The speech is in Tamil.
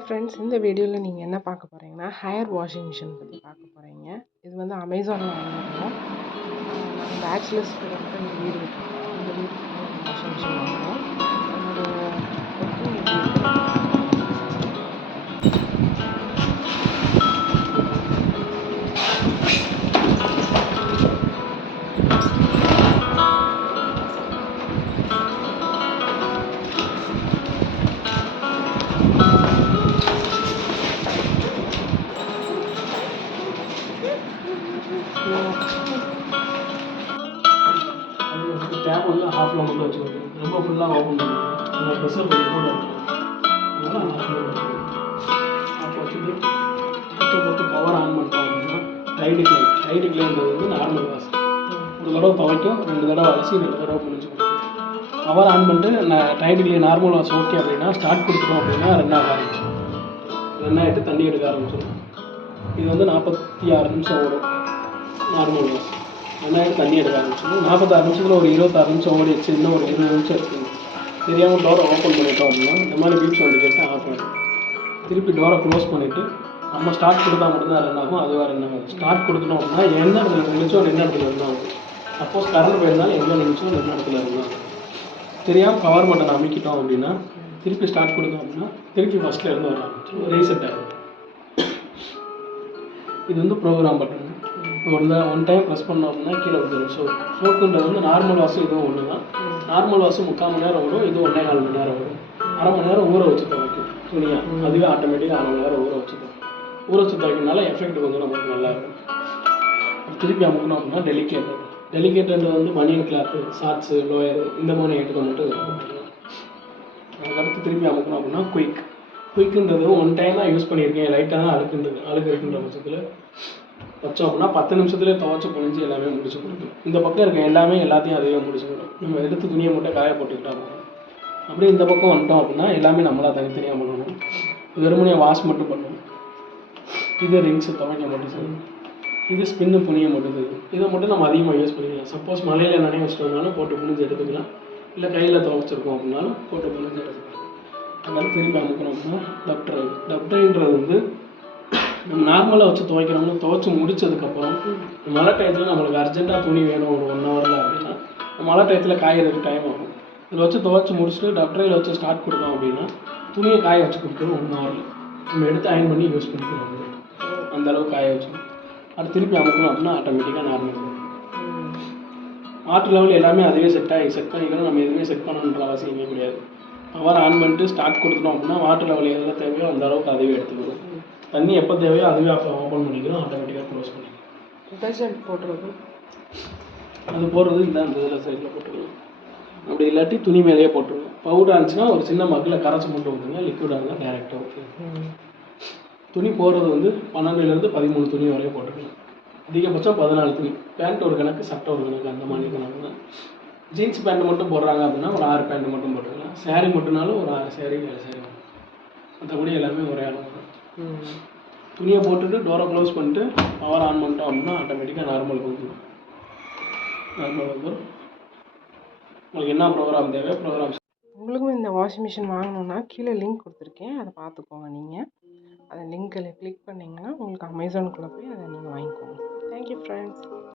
ஹாய் ஃப்ரெண்ட்ஸ், இந்த வீடியோவில் நீங்கள் என்ன பார்க்க போகிறீங்கன்னா ஹேர் வாஷிங் மிஷின் பற்றி பார்க்க போகிறீங்க. இது வந்து அமேசானில் வாங்கியிருந்தோம். நாங்கள் பேச்சுலர்ஸ் கூட வந்து இந்த வீடு விட்டுருக்கோம். இந்த வீட்டுக்கு வந்து வாஷிங் மிஷின் வாங்கினோம். அதோட ஒர்க்கிங் எப்படி இருக்குன்னு டேப் வந்து ஹாஃபில் மட்டும் வச்சுக்கணும். ரொம்ப ஃபுல்லாக ஓப்பன் பண்ணுவோம். அந்த ப்ரெஷர் கொஞ்சம் கூட இருக்கும். அதனால் ஹாஃப் வச்சுட்டு பொறுத்து பவர் ஆன் பண்ணிட்டோம் அப்படின்னா டைடு கிளைன்றது வந்து நார்மல் வாஷ். ஒரு தடவை துவைக்கும், 2 தடவை அலசி 2 தடவை புரிஞ்சுக்கணும். பவர் ஆன் பண்ணிட்டு நான் டைடு கிளை நார்மல் வாஷ் ஓகே அப்படின்னா ஸ்டார்ட் கொடுத்துட்டோம் அப்படின்னா ரன்னாக ஆரம்பிச்சிடும். ரன்னாகிட்டு தண்ணி எடுக்க ஆரம்பிச்சிடும். இது வந்து 46 நிமிஷம் ஓடும் நார்மல் வாஷ். ரன்னாகிட்டு தண்ணி எடுக்க ஆரம்பிச்சிடும். 46 நிமிஷத்தில் ஒரு 26 நிமிஷம் ஓடிச்சு. இன்னும் ஒரு 20 நிமிஷம் இருக்குது. தெரியாமல் டோரை ஓப்பன் பண்ணிட்டோம் அப்படின்னா இந்த மாதிரி பீச் வந்து கேட்டு ஆஃப் ஆகிடும். திருப்பி டோரை க்ளோஸ் பண்ணிவிட்டு நம்ம ஸ்டார்ட் கொடுத்தா மட்டும்தான் ரன் ஆகும். அதுவாக ரன் ஆகும். ஸ்டார்ட் கொடுத்துட்டோம் அப்படின்னா எந்த இடத்துல நிமிஷம் 2 இடத்துல ரன் ஆகும். சப்போஸ் கரண்ட் போயிருந்தாலும் எந்த நிமிஷம் 2 இடத்துல ரன் ஆகும். தெரியாமல் பவர் பட்டன் அமைக்கிட்டோம் அப்படின்னா திருப்பி ஸ்டார்ட் கொடுத்தோம் அப்படின்னா திருப்பி ஃபஸ்ட்டில் இருந்து வர ஆரம்பிச்சிடும். ரீசெட் ஆகிடும். இது வந்து program button. One time press பண்ணோம் அப்படின்னா கீழே வந்துடும். சோப்புன்றது வந்து நார்மல் வாஷும் இதுவும் ஒன்று தான். நார்மல் வாஷும் 3/4 மணி நேரம் வரும். இது 1.25 மணி நேரம் வரும். அரை மணி நேரம் ஊற வச்சு துவைக்கும் துணியாக. அதுவே ஆட்டோமேட்டிக்காக 1/2 மணி நேரம் ஊற வச்சு துவைக்கிறதுனால எஃபெக்ட் கொஞ்சம் நமக்கு நல்லாயிருக்கும். திருப்பி அமுக்கணும் அப்படின்னா டெலிகேட்டன்றது வந்து பனியன் கிளாத்து, ஷார்ட்ஸு, லோயரு இந்த மாதிரி ஐட்டத்தை மட்டும் போட்டுக்கலாம். அதுக்கடுத்து திருப்பி அமுக்கணும் அப்படின்னா குயிக்குன்றது 1 டைம் தான் யூஸ் பண்ணியிருக்கேன். லைட்டாக தான் அழுக்கு இருக்குன்ற பட்சத்தில் வச்சோம் அப்படின்னா 10 நிமிஷத்துலேயே துவைச்சி புழிஞ்சு எல்லாமே முடிச்சு கொடுக்கும். இந்த பக்கம் இருக்க எல்லாத்தையும் அதுவே முடிச்சுக்கணும். நம்ம எடுத்து துணியை மட்டும் காய போட்டுக்கிட்டா போகும். அப்படியே இந்த பக்கம் வந்துட்டோம் அப்படின்னா எல்லாமே நம்மளாக தனித்தனியாக பண்ணணும். வெறுமனையை வாஷ் மட்டும் பண்ணணும். இது ரிங்ஸு துவைக்க மட்டும் செய்யணும். இது ஸ்பின்னு புனிய மட்டும் செய்யும். இதை மட்டும் நம்ம அதிகமாக யூஸ் பண்ணிக்கலாம். சப்போஸ் மலையில் நனைய வச்சிட்டோம்னாலும் போட்டு புழிஞ்சு எடுத்துக்கலாம். இல்லை கையில் துவைச்சிருக்கோம் அப்படின்னாலும் போட்டு புழிஞ்சு எடுத்துக்கலாம். அதனால திருப்பி அமுக்கணும் அப்படின்னா டப்ட்ரைன்றது வந்து நம்ம நார்மலாக வச்சு துவைக்கிறவங்க துவைச்சி முடிச்சதுக்கப்புறம் மழை டயத்தில் நம்மளுக்கு அர்ஜென்ட்டாக துணி வேணும் ஒரு 1 ஹவரில் அப்படின்னா மழை டயத்தில் காயறதுக்கு டைம் ஆகும். இதில் வச்சு துவைச்சி முடிச்சுட்டு டப்ட்ரையில் வச்சு ஸ்டார்ட் கொடுத்தோம் அப்படின்னா துணியை காய வச்சு கொடுத்துரும் 1 ஹவரில். நம்ம எடுத்து அயன் பண்ணி யூஸ் பண்ணிக்கிறோம். அந்தளவுக்கு காய வச்சுக்கணும். அது திருப்பி அமுக்கணும் அப்படின்னா ஆட்டோமேட்டிக்காக நார்மல் வரும். வாட்டர் லெவல் எல்லாமே அதுவே செட் பண்ணிக்கிறோம். நம்ம எதுவுமே செட் பண்ணணுன்ற அவசியமே கிடையாது. பவர் ஆன் பண்ணிட்டு ஸ்டார்ட் கொடுத்துட்டோம் அப்படின்னா வாட்டர் லெவல் எவ்வளோ தேவையோ அந்த அளவுக்கு அதுவே எடுத்துக்கிறோம். தண்ணி எப்போ தேவையோ அதுவே ஓப்பன் பண்ணிக்கிறோம். ஆட்டோமேட்டிக்காக க்ளோஸ் பண்ணிக்கிறோம். டிட்டர்ஜென்ட் போடுறது அது போடுறது இந்த இதில் சைடில் போட்டுக்கலாம். அப்படி இல்லாட்டி துணி மேலேயே போட்டுருவோம். பவுடர் இருந்துச்சுன்னா ஒரு சின்ன மக்கில் கரைச்சி மட்டும் ஊற்றுங்க. லிக்விடாக இருந்தால் டேரெக்டாக ஊற்றுங்க. துணி போடுறது வந்து 12லேருந்து 13 துணி வரையும் போட்டுக்கலாம். அதிகபட்சம் 14 துணி. பேண்ட் ஒரு கணக்கு, சட்டை ஒரு கணக்கு, அந்த மாதிரி கணக்கு தான். ஜீன்ஸ் பேண்ட் மட்டும் போடுறாங்க அப்படின்னா ஒரு 6 பேண்ட் மட்டும் போட்டுக்கலாம். சேரீ மட்டும்னாலும் ஒரு 6 சேரீ 7 சேரீ வரும். மற்றபடி எல்லாமே ஒரே அளவு தான். துணியை போட்டுட்டு டோரை க்ளோஸ் பண்ணிட்டு பவர் ஆன் பண்ணிட்டோம் அப்படின்னா ஆட்டோமேட்டிக்காக நார்மல் வந்துடும். உங்களுக்கு என்ன ப்ரோக்ராம் தேவை ப்ரோக்ராம். உங்களுக்கும் இந்த வாஷிங் மிஷின் வாங்கணுன்னா கீழே லிங்க் கொடுத்துருக்கேன். அதை பார்த்துக்கோங்க. நீங்கள் அந்த லிங்க்கில் கிளிக் பண்ணிங்கன்னா உங்களுக்கு அமேசானுக்குள்ளே போய் அதை நீங்கள் வாங்கிக்கோங்க. Thank you friends.